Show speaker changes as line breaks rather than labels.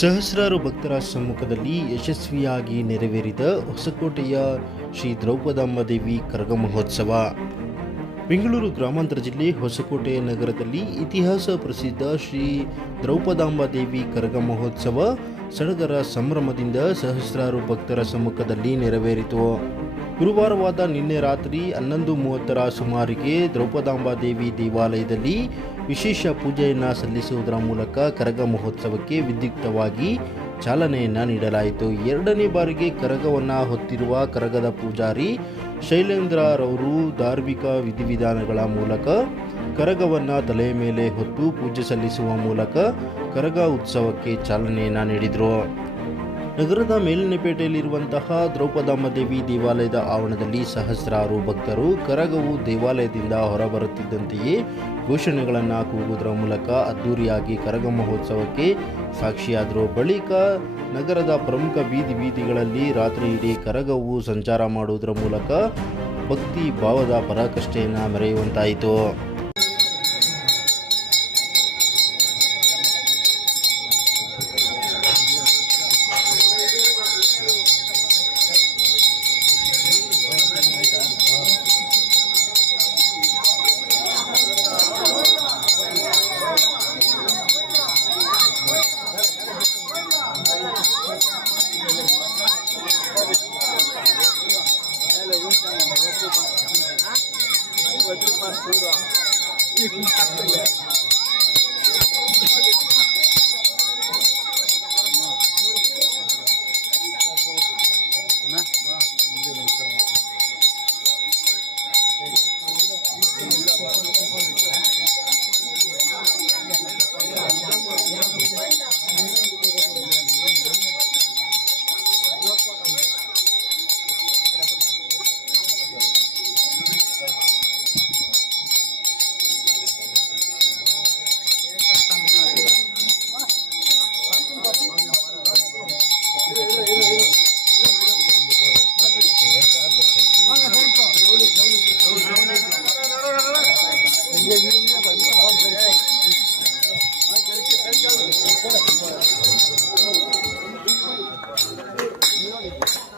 ಸಹಸ್ರಾರು ಭಕ್ತರ ಸಮ್ಮುಖದಲ್ಲಿ ಯಶಸ್ವಿಯಾಗಿ ನೆರವೇರಿದ ಹೊಸಕೋಟೆಯ ಶ್ರೀ ದ್ರೌಪದಾಂಬ ದೇವಿ ಕರಗ ಮಹೋತ್ಸವ. ಬೆಂಗಳೂರು ಗ್ರಾಮಾಂತರ ಜಿಲ್ಲೆ ಹೊಸಕೋಟೆ ನಗರದಲ್ಲಿ ಇತಿಹಾಸ ಪ್ರಸಿದ್ಧ ಶ್ರೀ ದ್ರೌಪದಾಂಬ ದೇವಿ ಕರಗ ಮಹೋತ್ಸವ ಸಡಗರ ಸಂಭ್ರಮದಿಂದ ಸಹಸ್ರಾರು ಭಕ್ತರ ಸಮ್ಮುಖದಲ್ಲಿ ನೆರವೇರಿತು. ಗುರುವಾರವಾದ ನಿನ್ನೆ ರಾತ್ರಿ ಹನ್ನೊಂದು ಮೂವತ್ತರ ಸುಮಾರಿಗೆ ದ್ರೌಪದಾಂಬ ದೇವಿ ದೇವಾಲಯದಲ್ಲಿ ವಿಶೇಷ ಪೂಜೆಯನ್ನು ಸಲ್ಲಿಸುವುದರ ಮೂಲಕ ಕರಗ ಮಹೋತ್ಸವಕ್ಕೆ ವಿದ್ಯುಕ್ತವಾಗಿ ಚಾಲನೆಯನ್ನು ನೀಡಲಾಯಿತು. ಎರಡನೇ ಬಾರಿಗೆ ಕರಗವನ್ನು ಹೊತ್ತಿರುವ ಕರಗದ ಪೂಜಾರಿ ಶೈಲೇಂದ್ರರವರು ಧಾರ್ಮಿಕ ವಿಧಿವಿಧಾನಗಳ ಮೂಲಕ ಕರಗವನ್ನು ತಲೆಯ ಮೇಲೆ ಹೊತ್ತು ಪೂಜೆ ಸಲ್ಲಿಸುವ ಮೂಲಕ ಕರಗ ಉತ್ಸವಕ್ಕೆ ಚಾಲನೆಯನ್ನು ನೀಡಿದರು. ನಗರದ ಮೇಲಿನಪೇಟೆಯಲ್ಲಿರುವಂತಹ ದ್ರೌಪದಾಂಬ ದೇವಿ ದೇವಾಲಯದ ಆವರಣದಲ್ಲಿ ಸಹಸ್ರಾರು ಭಕ್ತರು ಕರಗವು ದೇವಾಲಯದಿಂದ ಹೊರಬರುತ್ತಿದ್ದಂತೆಯೇ ಘೋಷಣೆಗಳನ್ನು ಕೂಗುವುದರ ಮೂಲಕ ಅದ್ದೂರಿಯಾಗಿ ಕರಗ ಮಹೋತ್ಸವಕ್ಕೆ ಸಾಕ್ಷಿಯಾದರು. ಬಳಿಕ ನಗರದ ಪ್ರಮುಖ ಬೀದಿ ಬೀದಿಗಳಲ್ಲಿ ರಾತ್ರಿ ಇಡೀ ಕರಗವು ಸಂಚಾರ ಮಾಡುವುದರ ಮೂಲಕ ಭಕ್ತಿ ಭಾವದ ಪರಾಕಷ್ಟೆಯನ್ನು ಮೆರೆಯುವಂತಾಯಿತು. 我就穿黑的，一直穿黑的。